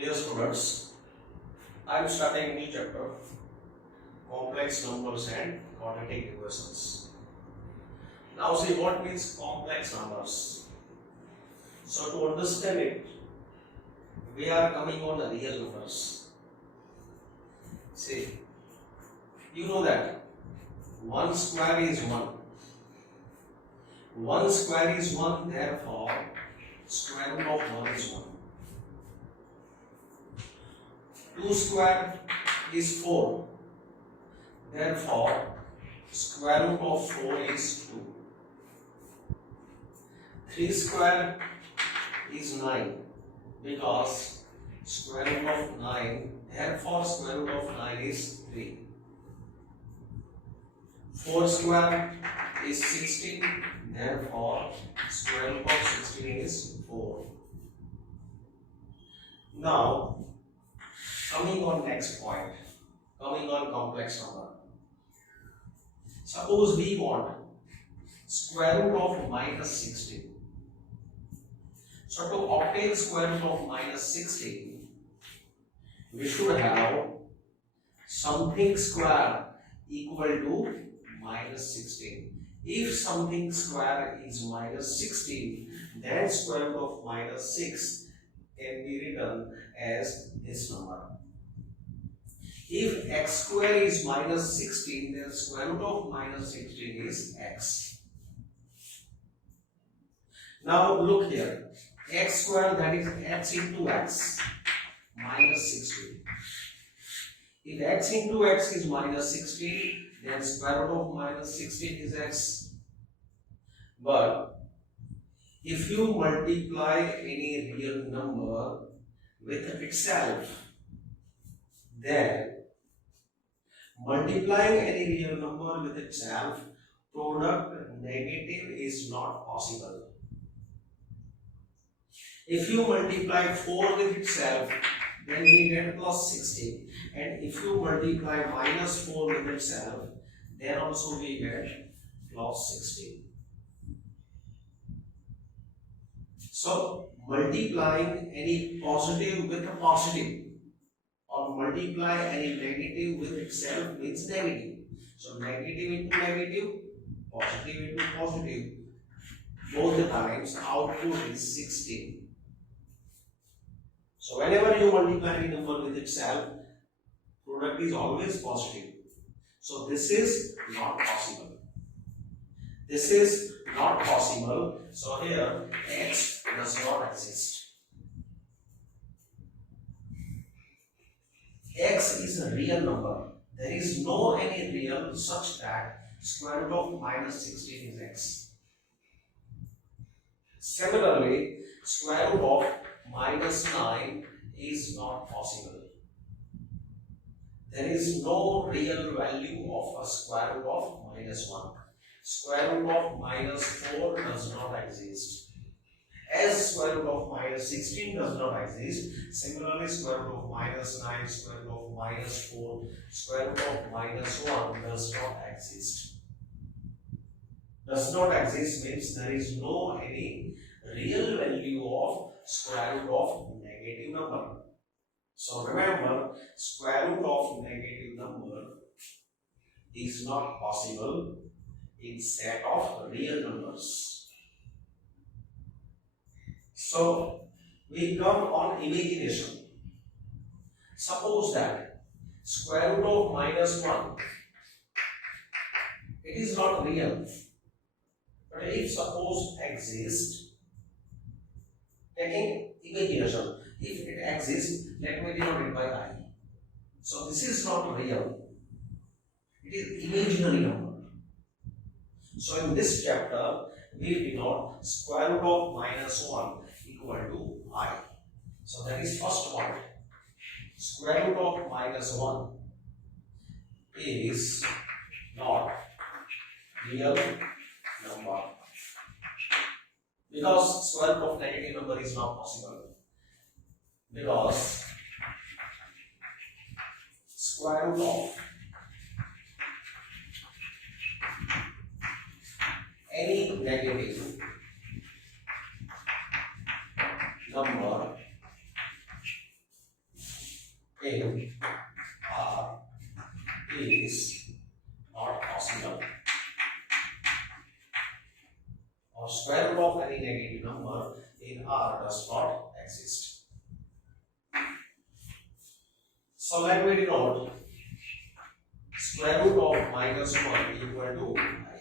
Dear students, I am starting a new chapter, complex numbers and quadratic equations. Now see what means complex numbers. So to understand it, we are coming on the real numbers. See, you know that 1 square is 1. 1 square is 1, therefore square root of 1 is 1. 2 square is 4, therefore square root of 4 is 2. 3 square is 9, because square root of 9, therefore square root of 9 is 3. 4 square is 16, therefore square root of 16 is 4. Now, coming on next point, coming on complex number. Suppose we want square root of minus 16. So to obtain square root of minus 16, we should have something square equal to minus 16. If something square is minus 16, then square root of minus 6 can be written as this number. If x square is minus 16, then square root of minus 16 is x. Now look here, x square, that is x into x minus 16. If x into x is minus 16, then square root of minus 16 is x. But if you multiply any real number with itself, then multiplying any real number with itself, product negative is not possible. If you multiply 4 with itself, then we get plus 16. And if you multiply minus 4 with itself, then also we get plus 16. So, multiplying any positive with a positive, or multiply any negative with itself means negative. So negative into negative, positive into positive, both the times output is 16. So whenever you multiply any number with itself, product is always positive. So this is not possible. This is not possible. So here x does not exist. X is a real number. There is no any real such that square root of minus 16 is x. Similarly, square root of minus 9 is not possible. There is no real value of a square root of minus 1. Square root of minus 4 does not exist. As square root of minus 16 does not exist, similarly square root of minus 9, square root of minus 4, square root of minus 1 does not exist. Does not exist means there is no any real value of square root of negative number. So remember, square root of negative number is not possible in set of real numbers. So, we come on imagination. Suppose that square root of minus 1, it is not real. But if suppose exists, taking imagination, if it exists, let me denote it by I. So, this is not real. It is imaginary number. So, in this chapter, we denote square root of minus 1 equal to I. So that is first point. Square root of minus 1 is not real number, because square root of negative number is not possible, because square root of any negative number again r is not possible, or square root of any negative number in R does not exist. So let me denote square root of minus 1 equal to I.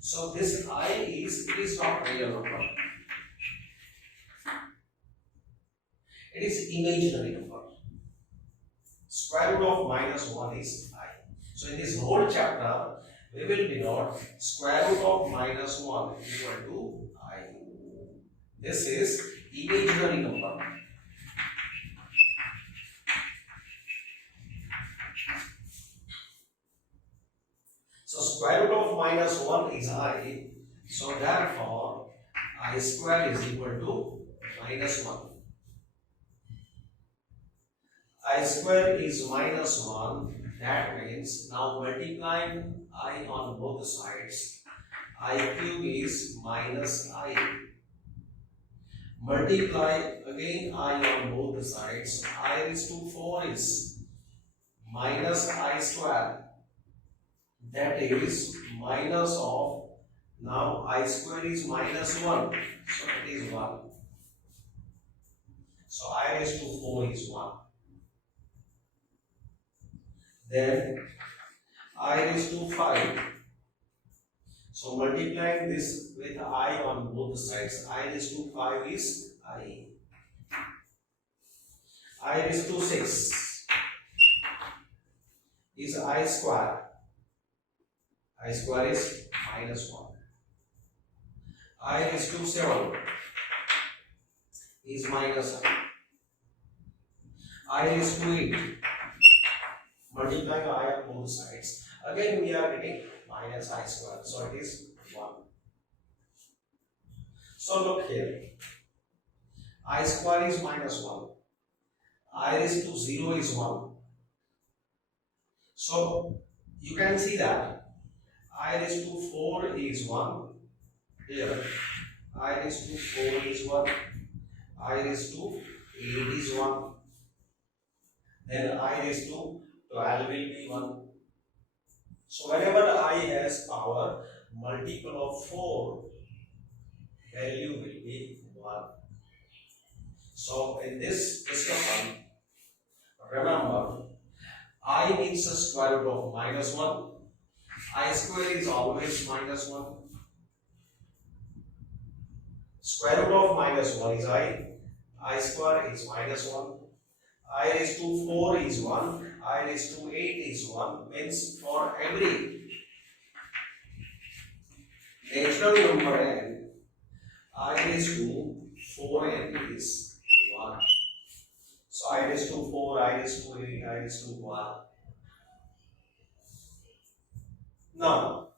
So this I is not real number. It is imaginary number. Square root of minus 1 is I. So in this whole chapter, we will denote square root of minus 1 equal to I. This is imaginary number. So square root of minus 1 is I. So therefore, I square is equal to minus 1. I square is minus 1. That means now multiplying I on both sides, I cube is minus I. Multiply again I on both sides, I raised to 4 is minus I square. That is minus of, now I square is minus 1. So it is 1. So I raised to 4 is 1. Then I raised to 5. So multiplying this with I on both sides, I raised to 5 is I. I raised to 6 is I square. I square is minus 1. I raised to 7 is minus I. I raised to 8. Multiplying I on both sides. Again we are getting minus I square. So it is 1. So look here. I square is minus 1. I raised to 0 is 1. So you can see that I raised to 4 is 1. Here I raised to 4 is 1. I raised to 8 is 1. Then I raised to 12 will be 1. So whenever I has power multiple of 4, value will be 1. So in this discussion, remember I means the square root of minus 1. I square is always minus 1. Square root of minus 1 is I. I square is minus 1. I raised to 4 is 1. I raised to 8 is 1. Means for every natural number n, I raised to 4n is 1. So I raised to 4, I raised to 8, I raised to 1. Now,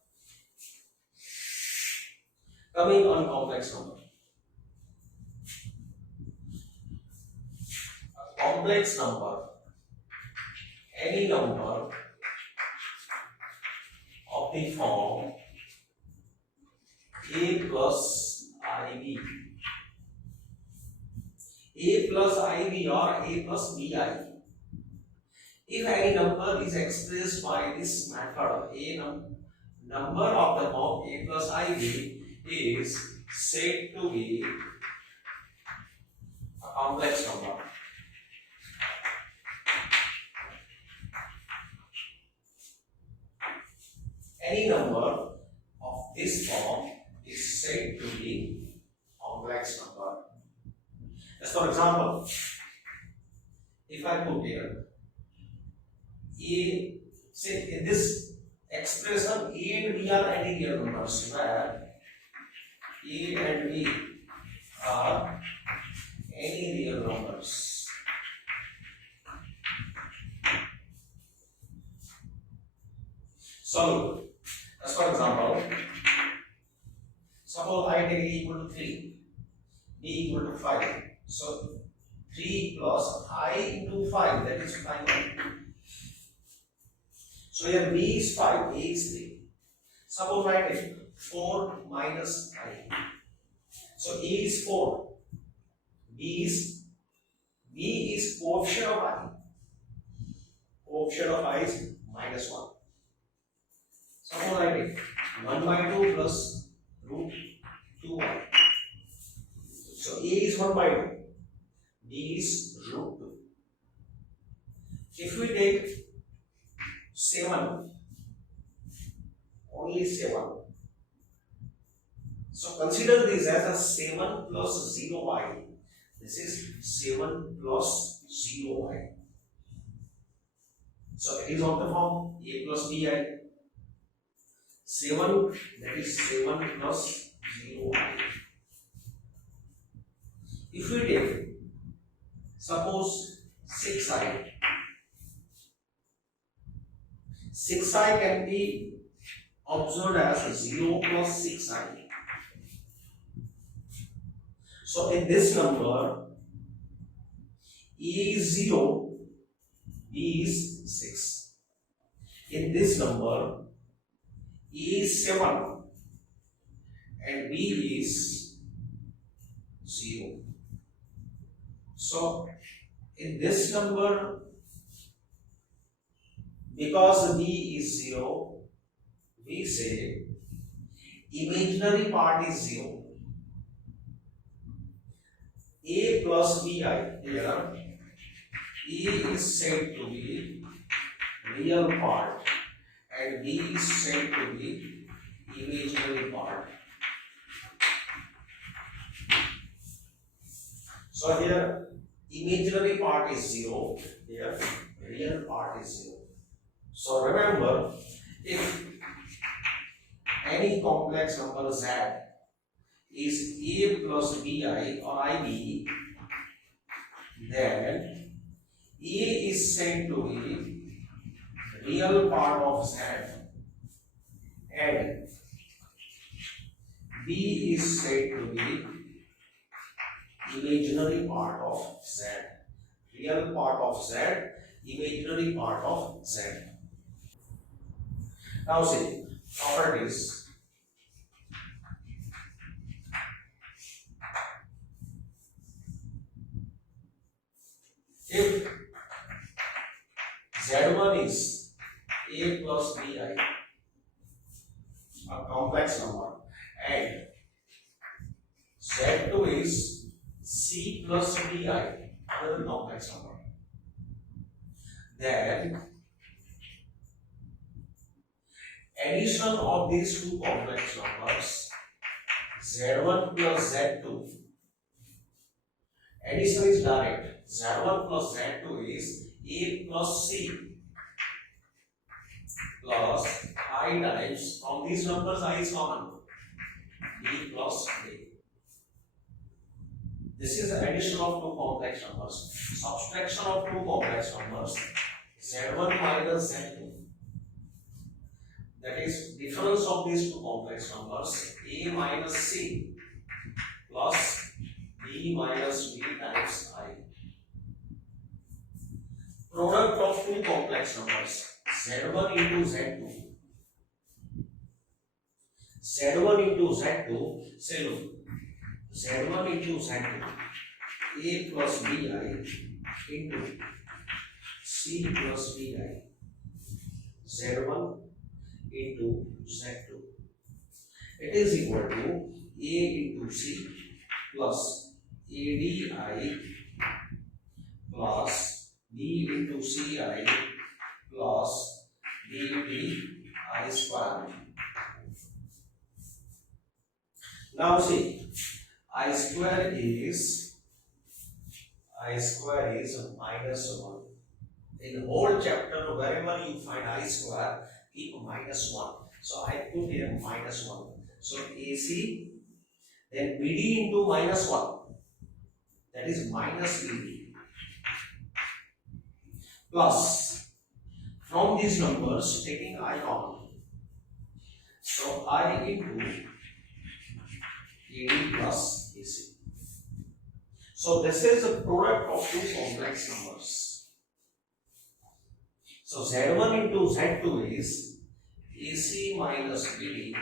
coming on complex number. A complex number, any number of the form a plus ib, a plus ib or a plus bi. If any number is expressed by this method, number of the form a plus ib is said to be a complex number. Any number of this form is said to be complex number. As for example, if I put here a, say in this expression a and b are any real numbers, where a and b are any real numbers. So as for example, suppose I take a equal to 3, b equal to 5. So 3 plus I into 5, that is 5. So here b is 5, a is 3. Suppose I take 4 minus I. So a is 4, b is coefficient of I. coefficient of I is -1. Suppose I take 1 by 2 plus root 2y. So A is 1 by 2, B is root 2. If we take 7, only 7. So consider this as a 7 plus 0y. This is 7 plus 0y. So it is of the form A plus bi. 7, that is 7 plus 0y. If we take, suppose 6i. 6i can be observed as 0 plus 6i. So in this number, A is 0, B is 6. In this number, A is 7 and B is 0. So in this number, because B is 0, we say imaginary part is 0. A plus bi here, A is said to be real part and B is said to be imaginary part. So here imaginary part is 0, here real part is 0. So remember, if any complex number z is A plus bi or ib, then A is said to be real part of z and B is said to be imaginary part of z. Real part of z, imaginary part of z. Now see, properties. If z1 is A plus bi, a complex number, and z2 is C plus bi, another complex number, then addition of these two complex numbers, z1 plus z2, addition is direct. z1 plus z2 is A plus C plus I times, from these numbers I is common, B plus A. This is the addition of two complex numbers. Subtraction of two complex numbers, z1 minus z2. That is difference of these two complex numbers, A minus C plus B minus B times I. Product of two complex numbers, z1 into z2. z1 into z2, say look, z1 into z2, A plus bi into C plus bi, z1 into z2. It is equal to A into C plus ADI plus B into CI plus BDI square. Now see, I square is -1. In the whole chapter, wherever you find I square, keep -1. So I put here -1. So AC, then BD into -1, that is minus BD, plus from these numbers taking I common. So I into AD plus AC. So this is a product of two complex numbers. So Z1 into Z2 is AC minus BD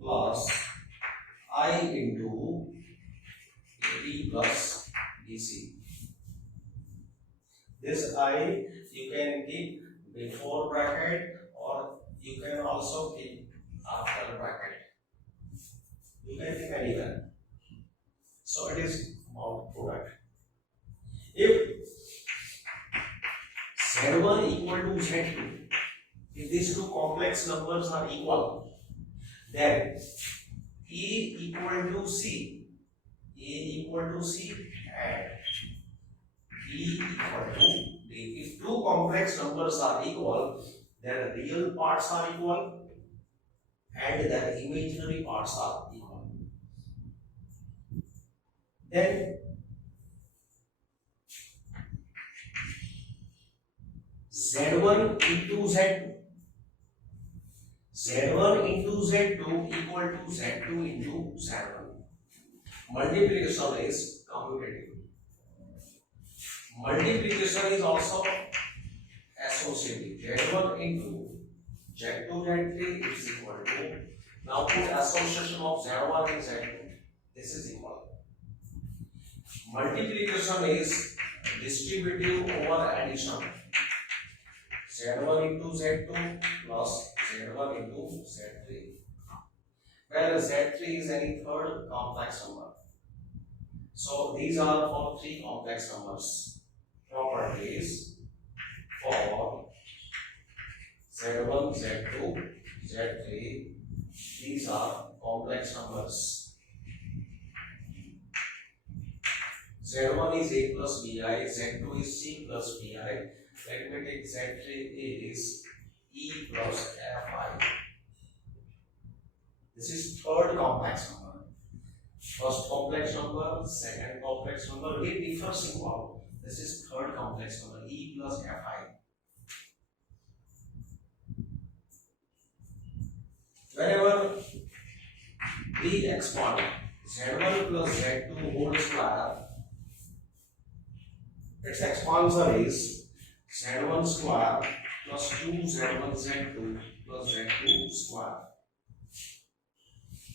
plus I into AD plus DC. This I you can keep before bracket or you can also keep after bracket. You can keep anywhere. So it is about product. If Z1 equal to Z2, if these two complex numbers are equal, then E equal to C, E equal to C and E equal to D. If two complex numbers are equal, their real parts are equal and their imaginary parts are equal. Then Z1 into Z2, Z1 into Z2 equal to Z2 into Z1. Multiplication is commutative. Multiplication is also associative. Z1 into Z2 Z3 is equal to, now put association of Z1 and Z2. This is equal. Multiplication is distributive over addition. Z1 into Z2 plus Z1 into Z3. Where Z3 is any third complex number. So these are for three complex numbers. Properties for Z1, Z2, Z3. These are complex numbers. Z1 is A plus BI, Z2 is C plus BI. Let me take Z3 is E plus Fi. This is third complex number. First complex number, second complex number, it differs in one. This is third complex number, E plus Fi. Whenever we expand Z1 plus Z2 whole square, its expansor is Z1 square plus 2Z1 Z2 plus Z2 square.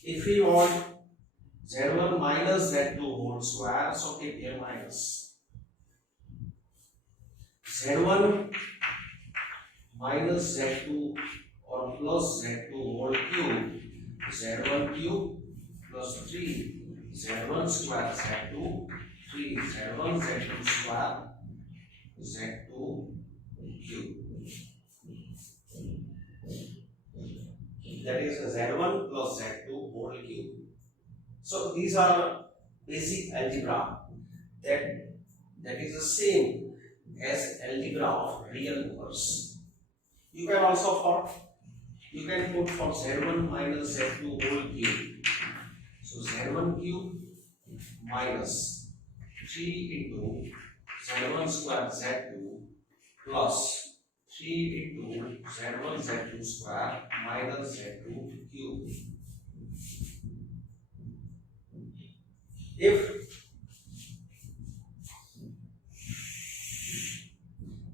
If we want Z1 minus Z2 whole square, so keep here minus. Z1 minus Z2 or plus Z2 whole cube, Z1 cube plus 3, Z1 square, Z2, 3, Z1, Z2 square, Z2 cube. That is Z1 plus Z2 whole cube. So these are basic algebra that is the same as algebra of real numbers. You can also put for Z1 minus Z2 whole cube. So Z1 cube minus 3 into Z1 square Z2 plus 3 into Z1 Z2 square minus Z2 cube. If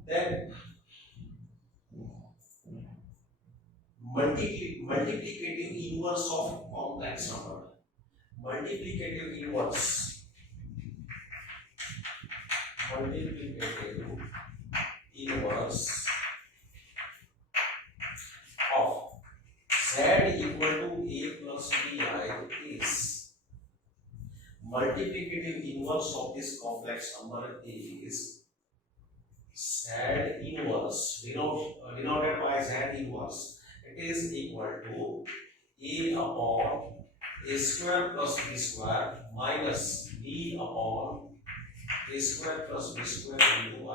then multiplicative inverse of complex number. Multiplicative inverse of Z equal to A plus BI is multiplicative inverse of this complex number is Z inverse denoted by Z inverse. It is equal to A upon A square plus B square minus B upon A square plus B square into I.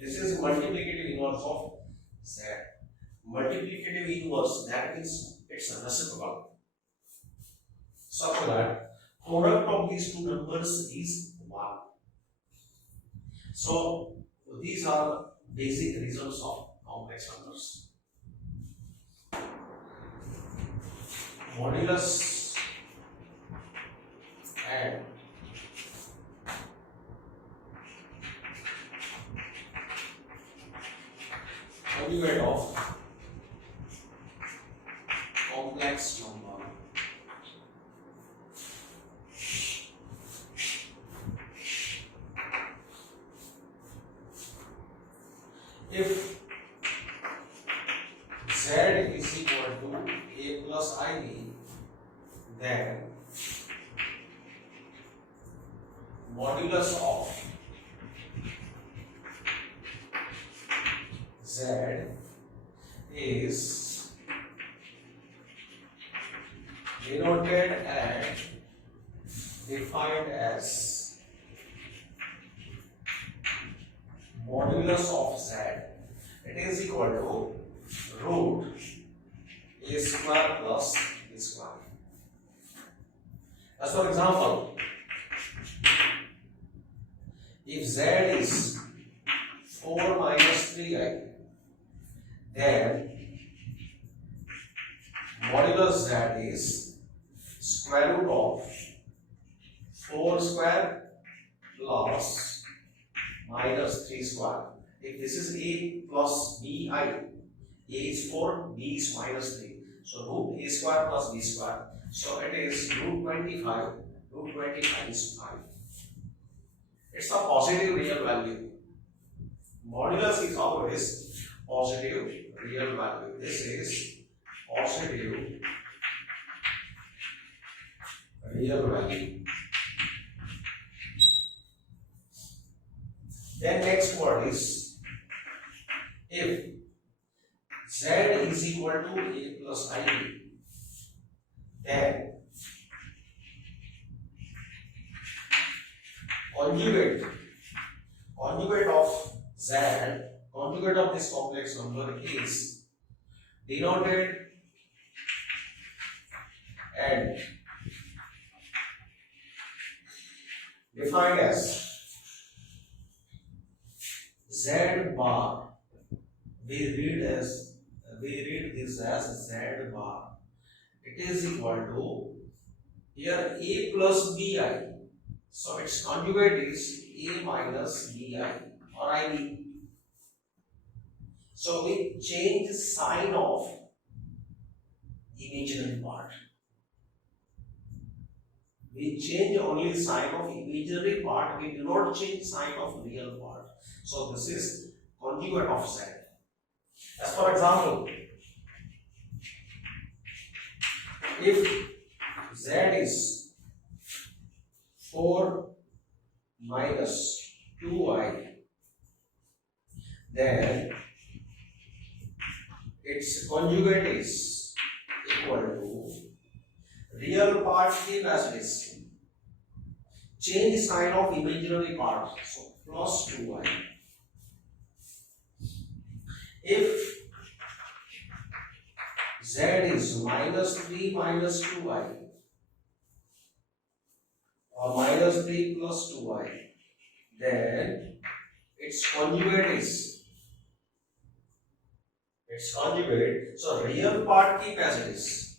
This is multiplicative inverse of Z. Multiplicative inverse, that means it's a reciprocal. So for that, product of these two numbers is 1. So these are basic results of complex numbers. Modulus and conjugate of complex number. If z is equal to a plus ib, then modulus of z is denoted and defined as modulus of z. It is equal to root a square plus b square. As for example, if z is 4 minus 3i, then modulus z is square root of 4 square plus minus 3 square. If this is a plus bi, a is 4, b is minus 3. So root a square plus b square. So it is root 25. Root 25 is 5. It's a positive real value. Modulus is always positive real value. This is positive real value. Then next word is, if z is equal to a plus ib, then conjugate of z, conjugate of this complex number is denoted and defined as z bar. We read this as z bar. It is equal to here a plus bi. So its conjugate is a minus bi or ib. So we change the sign of imaginary part. We change only sign of imaginary part. We do not change sign of real part. So this is conjugate of z. As for example, if z is 4 minus 2i, then its conjugate is equal to real part के as change sign of imaginary part, so plus 2i. If z is minus 3 minus 2i or minus 3 plus 2i, then its conjugate, so real part keep as it is,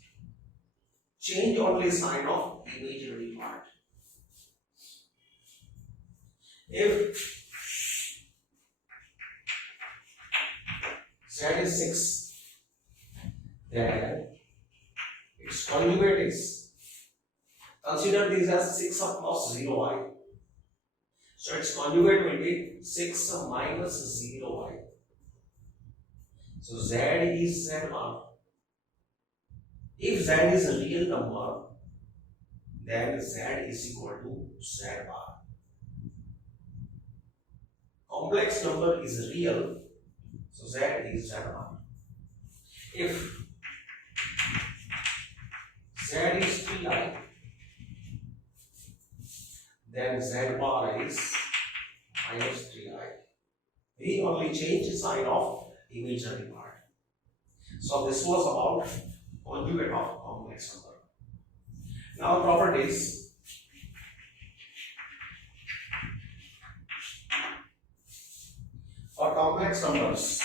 change only sign of imaginary part. If z is 6, then its conjugate is, consider this as 6 plus 0i. So its conjugate will be 6 minus 0i. So z is z bar. If z is a real number, then z is equal to z bar. Complex number is real, so z is z bar. If z is 3i, then z bar is minus 3i. We only change the sign of imaginary part. So this was about conjugate of complex number. Now properties. For complex numbers,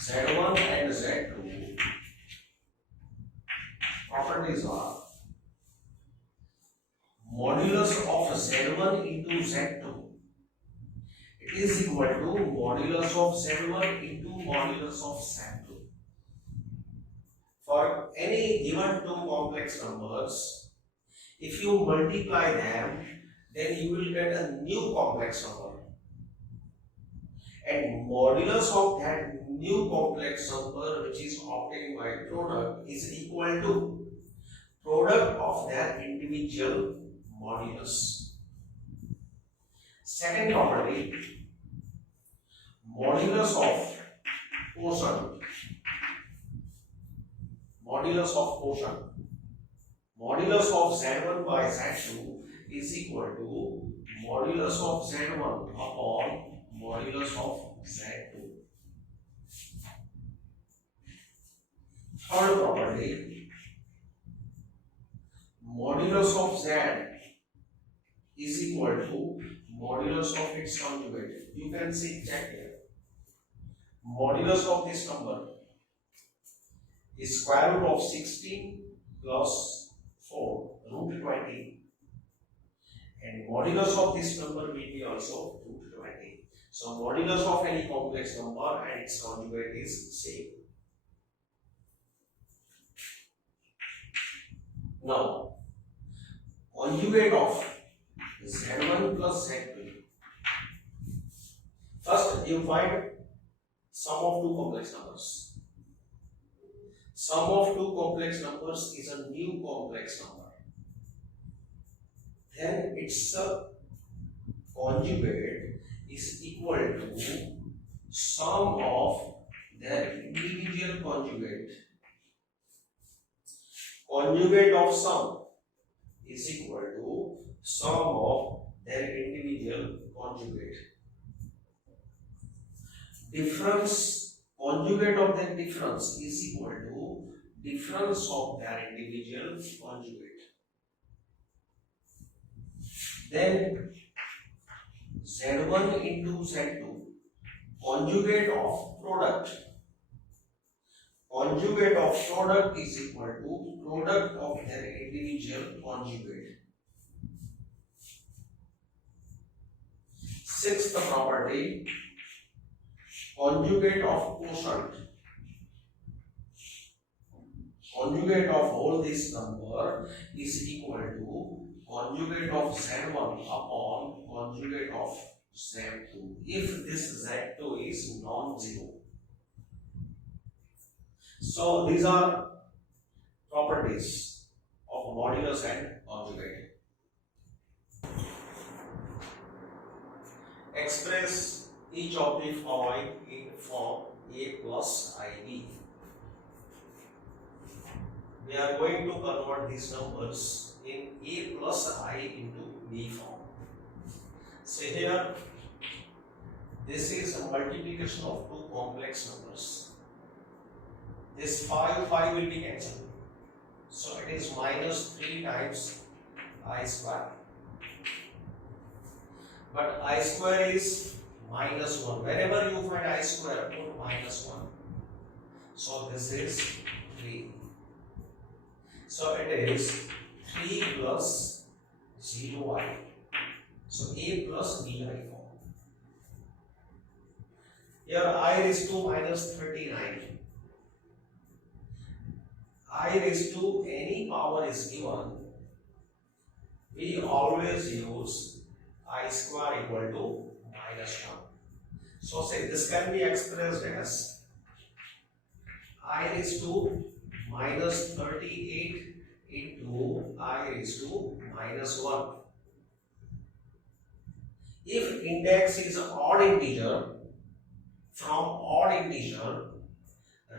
z1 and z2 properties are modulus of z1 into z2, it is equal to modulus of z1 into modulus of z2. For any given two complex numbers, if you multiply them, then you will get a new complex number. And modulus of that new complex number which is obtained by product is equal to product of their individual modulus. Second property, modulus of quotient. Modulus of quotient. Modulus of Z1 by Z2 is equal to modulus of Z1 upon modulus of Z2. Third property, modulus of Z is equal to modulus of its conjugate. You can see, check here. Modulus of this number is square root of 16 plus 4, root 20. And modulus of this number will be also root 20. So modulus of any complex number and its conjugate is same. Now, conjugate of Z1 plus Z2. First, you find sum of two complex numbers. Sum of two complex numbers is a new complex number. Then its conjugate is equal to sum of their individual conjugate. Conjugate of sum is equal to sum of their individual conjugate. Difference, conjugate of their difference is equal to difference of their individual conjugate. Then Z1 into Z2, conjugate of product. Conjugate of product is equal to product of their individual conjugate. Sixth property, conjugate of quotient. Conjugate of all this number is equal to conjugate of Z1 upon conjugate of Z2 if this Z2 is non-zero. So these are properties of modulus and conjugate. Express each of the following in form A plus IB. We are going to convert these numbers in A plus I into B form. So here, this is a multiplication of two complex numbers. This 5 will be cancelled. So it is minus 3 times I square. But I square is minus 1. Wherever you find I square, put minus 1. So this is 3. So it is 3 plus 0i. So A plus bi form. Here I raised to minus 39. I raised to any power is given. We always use I square equal to minus 1. So say this can be expressed as I raised to minus 38 into I raised to minus 1. If index is an odd integer, from odd integer,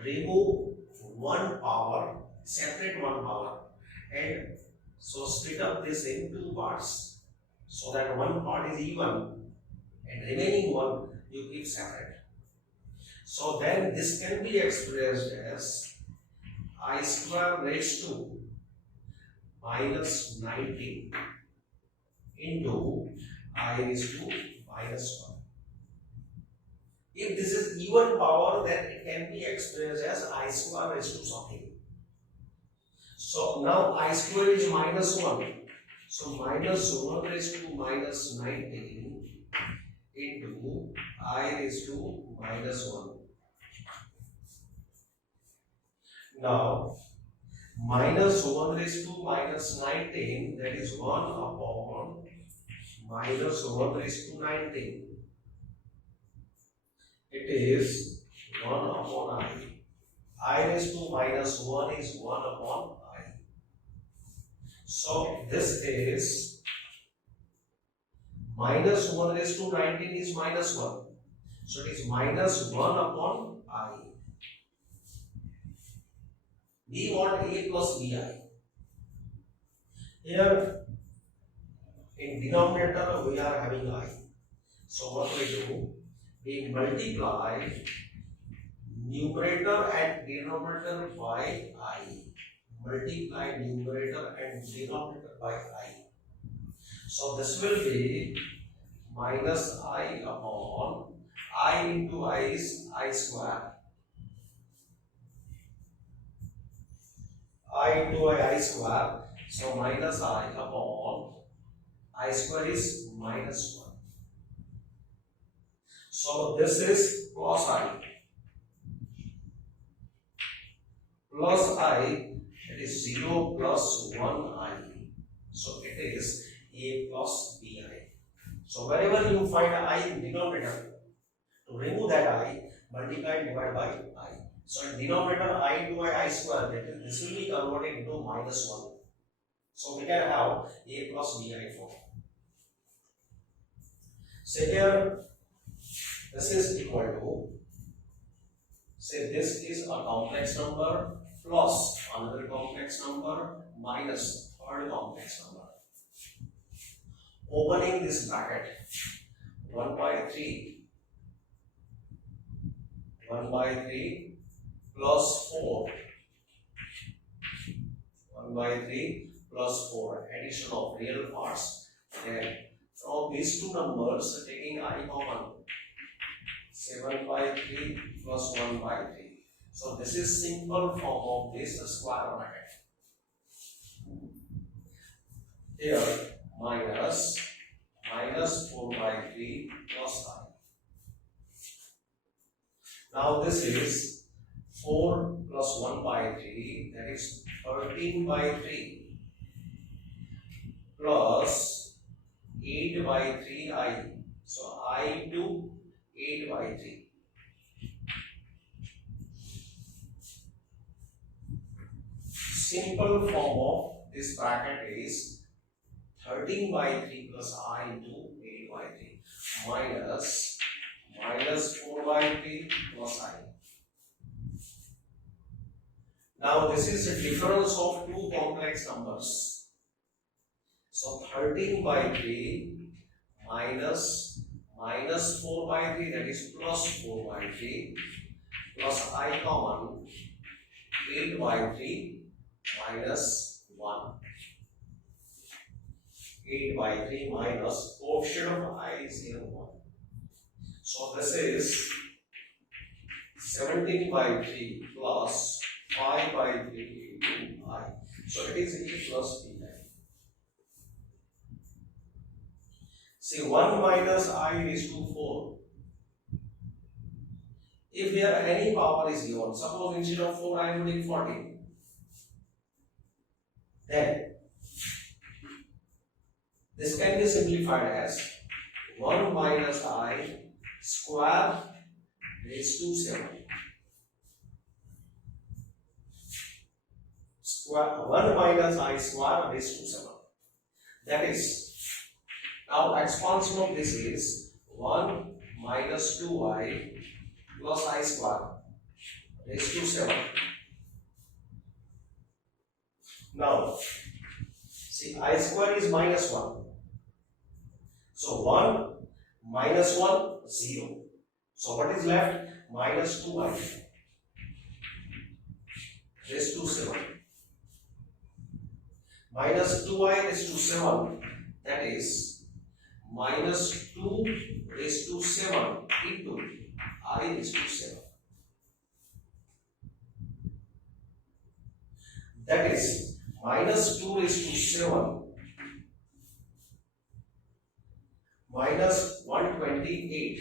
remove one power, separate one power, and so split up this in two parts so that one part is even and remaining one you keep separate. So then this can be expressed as I square raised to minus 19 into I raised to minus 1. If this is even power, then it can be expressed as I square raised to something. So now I square is minus 1. So minus 1 raised to minus 19 into I raised to minus 1. Now minus 1 raised to minus 19, that is 1 upon minus 1 raised to 19. It is 1 upon I. I raised to minus 1 is 1 upon I. So this is minus 1 raised to 19 is minus 1. So it is minus 1 upon I. We want A plus BI. Here in denominator we are having I. So what we do? We multiply numerator and denominator by I. Multiply numerator and denominator by I. So this will be minus I upon I into I is I square. I into I square. So minus I upon I square is minus 1. So this is plus I. Plus I, it is 0 plus 1I. So it is A plus BI. So wherever you find I in denominator, to remove that I, multiply and divide by I. So in denominator I into I square, that is, this will be converted into minus 1. So we can have A plus BI form. So here, this is equal to, say this is a complex number plus another complex number minus third complex number. Opening this bracket, 1 by 3 plus 4, 1 by 3 plus 4, addition of real parts. Then from these two numbers, taking I common, 7 by 3 plus 1 by 3. So this is simple form of this square bracket. Here minus 4 by 3 plus I. Now this is 4 plus 1 by 3, that is 13 by 3 plus 8 by 3I. So I into 8 by 3. Simple form of this bracket is 13 by 3 plus I into 8 by 3 minus 4 by 3 plus I. Now this is a difference of two complex numbers. So 13 by 3 minus 4 by 3, that is plus 4 by 3 plus I common 8 by 3 minus 1. 8 by 3 minus coefficient of I is here 1. So this is 17 by 3 plus 5 by 3 into I. So it is A plus B. See, 1 minus I raised to 4. If there any power is given, suppose instead of 4 I am putting 14, then this can be simplified as 1 minus I square raised to 7. 1 minus I square raised to 7. That is, now expansion of this is 1 minus 2I plus I square raised to 7. Now, see, I square is minus 1. So 1 minus 1, 0. So what is left? Minus 2I raised to 7. Minus 2I raised to 7, that is minus 2 raised to 7 into I raised to 7. That is minus 2 raised to 7 minus 128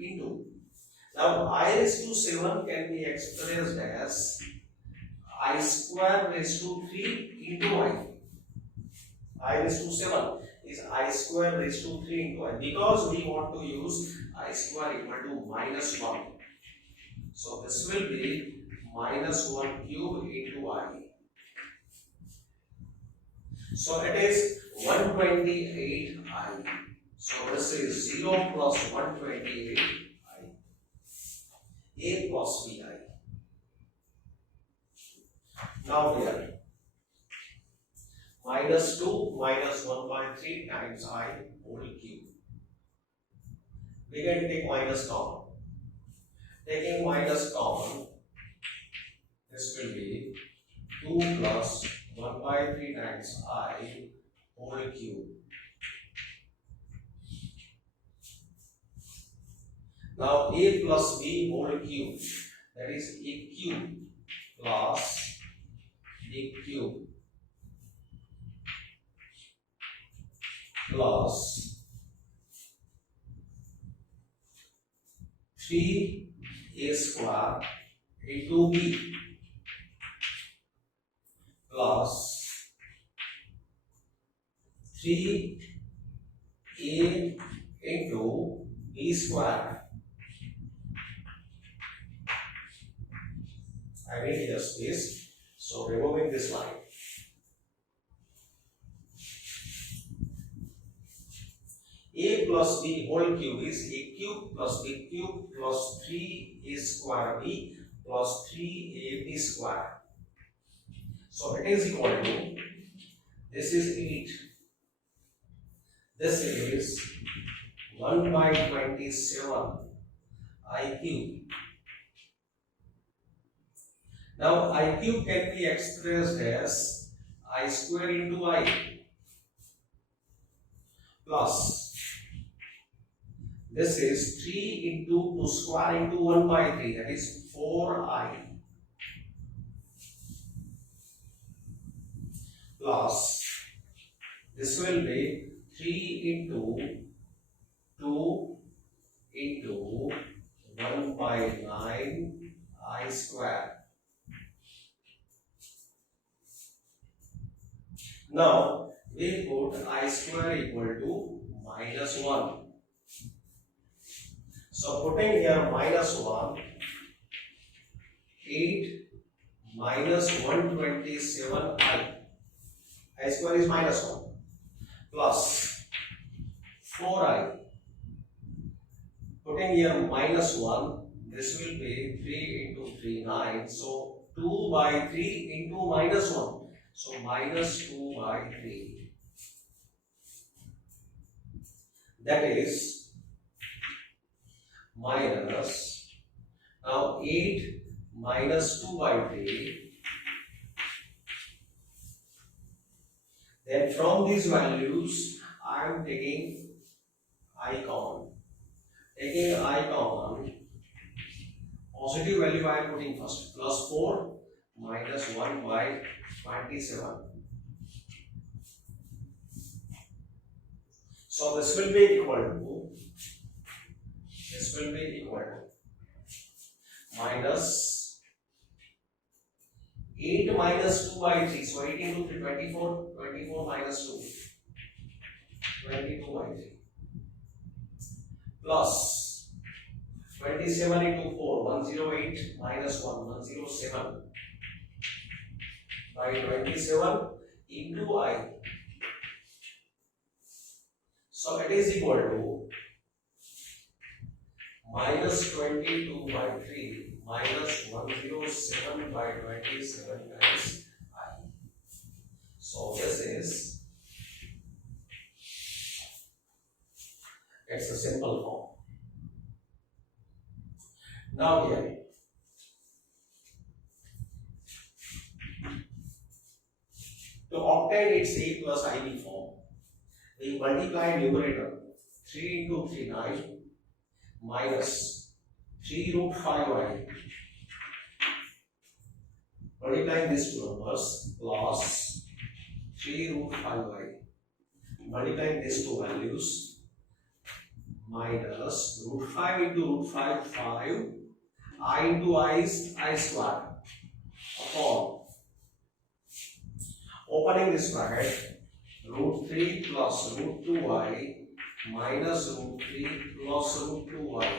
into. Now I raised to 7 can be expressed as I square raised to 3 into I. I raised to 7 is I square raised to 3 into I, because we want to use I square equal to minus 1. So this will be minus 1 cube into I. So it is 128 I. So this is 0 plus 128 I. A plus bi. Now here minus 2 minus 1.3 times I whole cube. We can take minus common. Taking minus common, this will be 2 plus 1 by 3 times I whole cube. Now a plus b whole cube, that is a cube plus b cube plus 3a square into b plus 3a into b square. I need here space, so removing this line. A plus b whole cube is a cube plus b cube plus 3a square b plus 3ab square. So it is equal to, this is 8. This is 1 by 27 I cube. Now I cube can be expressed as I square into I plus, this is 3 into 2 square into 1 by 3, that is 4I plus, this will be 3 into 2 into 1 by 9 I square. Now we put I square equal to minus 1. So putting here minus 1, 8 minus 127 I square is minus 1 plus 4I. Putting here minus 1, this will be 3 into 3, 9. So 2 by 3 into minus 1. So minus 2 by 3. That is minus, now 8 minus 2 by 3. Then from these values, I am taking I common. Taking I common, positive value I am putting first, plus 4 minus 1 by 27. So this will be equal to, minus 8 minus 2 by 3. So 8 into 3, 24, 24 minus 2, 22 by 3. Plus 27 into 4, 108 minus 1, 107 by 27 into I. So it is equal to minus 22 by 3 minus 107 by 27 times I. So this is, it's a simple form. Now here, to obtain its A plus IB form, we multiply numerator 3 into 3, 9 minus 3 root 5I. Multiplying these two numbers plus 3 root 5I. Multiplying these two values minus root 5 into root 5, 5. I into I is I square upon, opening this bracket, root 3 plus root 2y minus root 3 plus root 2y.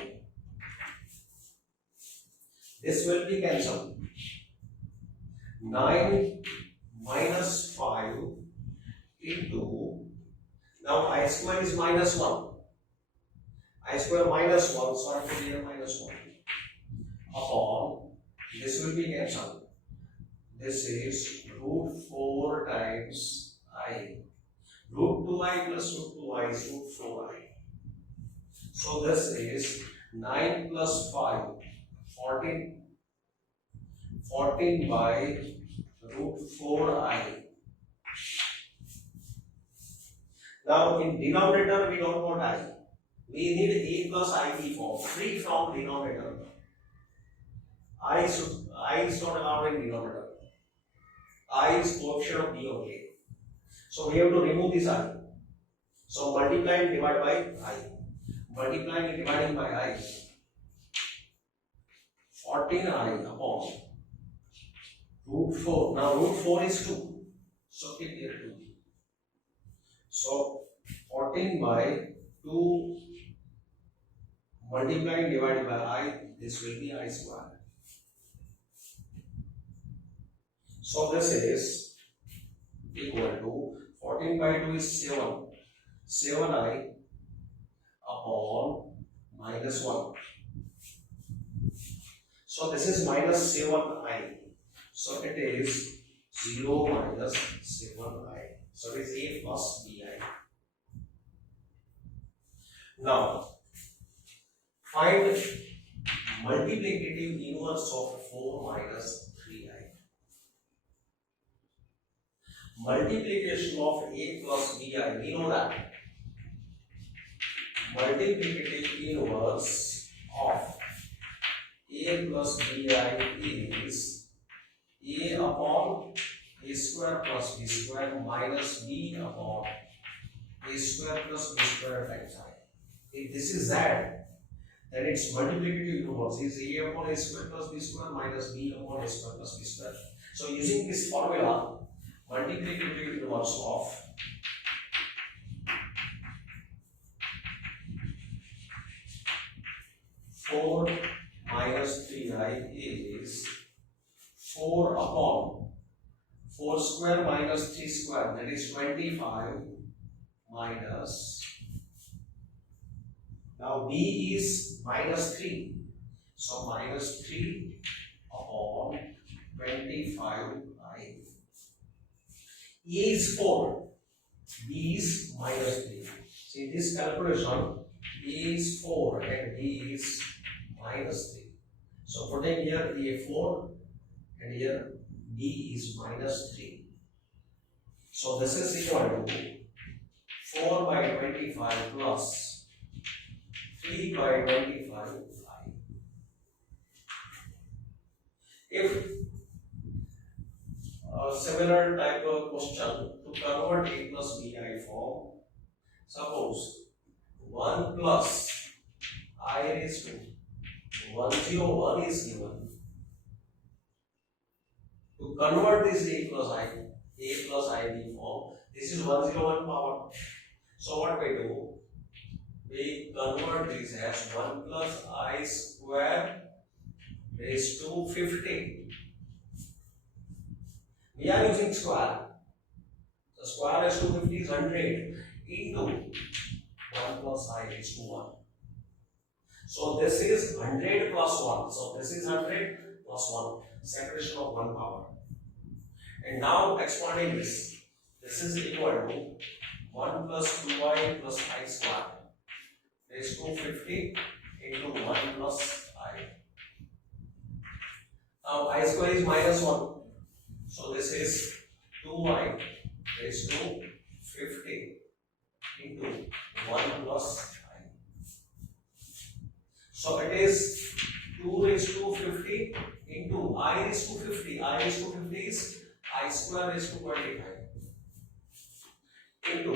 This will be cancelled. 9 minus 5 into, now I square is minus 1. I square minus 1, so I put here minus 1 upon, this will be cancelled. This is root 4 times I. Root 2i plus root 2i is root 4i. So this is 9 plus 5, 14. 14 by root 4i. Now in denominator we don't want I. We need a plus ib form, free from denominator. I is not allowed in denominator. I is coefficient of b only. So we have to remove this I. So multiply and divide by I. Multiplying and dividing by I. 14i upon root 4. Now root 4 is 2. So keep here 2. So 14 by 2 multiplying divided by I, this will be I square. So this is equal to 14 by 2 is 7. 7i upon minus 1. So this is minus 7i. So it is 0 minus 7i. So it is a plus bi. Now find multiplicative inverse of 4 minus 3i. Multiplication of a plus bi, we know that. Multiplicative inverse of a plus bi is a upon a square plus b square minus b upon a square plus b square times I. If this is z, then its multiplicative inverse is a upon a square plus b square minus b upon a square plus b square. So using this formula, multiplicative inverse of four minus 3i is 4 upon 4 square minus 3 square, that is 25 minus, now b is minus 3, so minus 3 upon 25i. A is 4, b is minus 3. See this calculation, A is 4 and b is minus 3. So putting here a 4 and here b is minus 3. So this is equal to 4 by 25 plus 3 by 25i. If a similar type of question to convert a plus bi form, suppose 1 plus I raised to 101 is given. To convert this a plus ib form, this is 101 power. So what we do? We convert this as 1 plus I square raised to 50. We are using square. The square raised to 50 is 100 into 1 plus I raised to 1. So this is 100 plus 1. So this is 100 plus 1. Separation of 1 power. And now expanding this. This is equal to 1 plus 2i plus I square raised to 50 into 1 plus I. Now I square is minus 1. So this is 2i raised to 50 into 1 plus I. So it is 2 raised to 50 into I raised to 50. I raised to 50 is I square raised to 25 into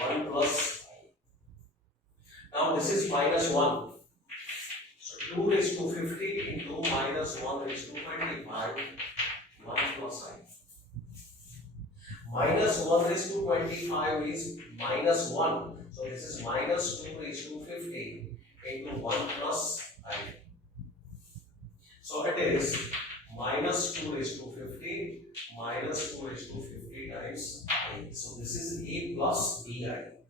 1 plus I. Now this is minus 1. So 2 raised to 50 into minus 1 raised to 25, 1 plus I. Minus 1 raised to 25 is minus 1. So this is minus 2 raised to 50 into 1 plus I. So it is minus 2 raised to 50 minus 2 raised to 50 times I. So this is A plus BI.